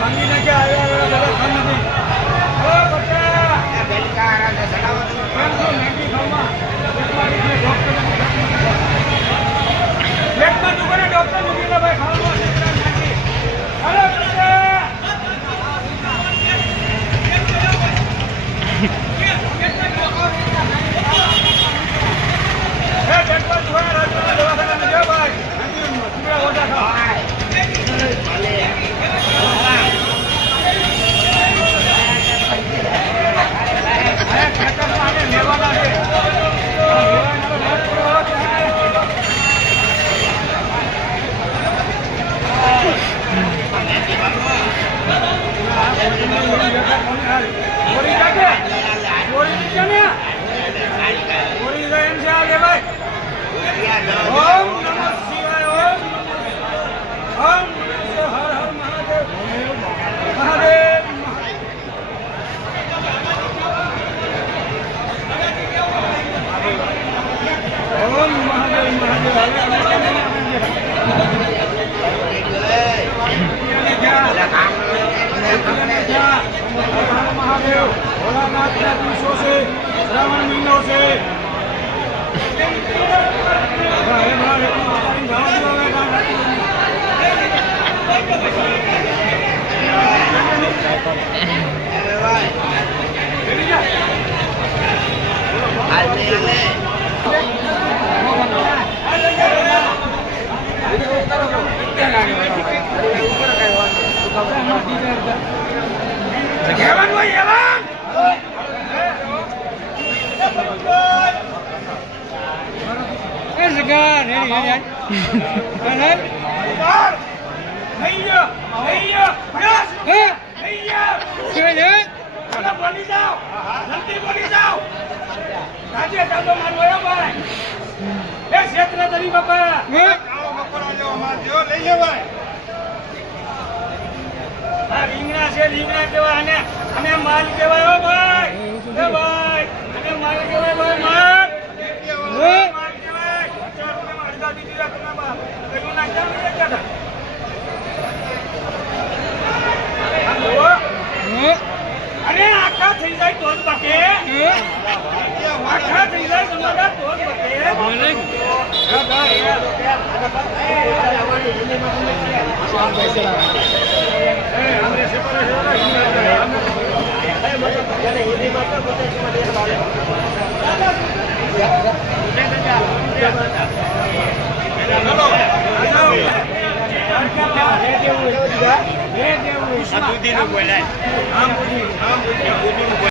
ભાંગી મહાદેવ ભોળાનાથના દિવસો છે, શ્રાવણ મહિનો છે. રીંગણા છે, રીંગણા કેવાય અને માલ કેવાય. હો ભાઈ, ભાઈ અને માલ કેવાય. ભાઈ માલ કેવાય. અડધા દીધી અને આખા થઈ જાય તો જ બકે. આખા થઈ જાય સમાધાન તો જ બકે.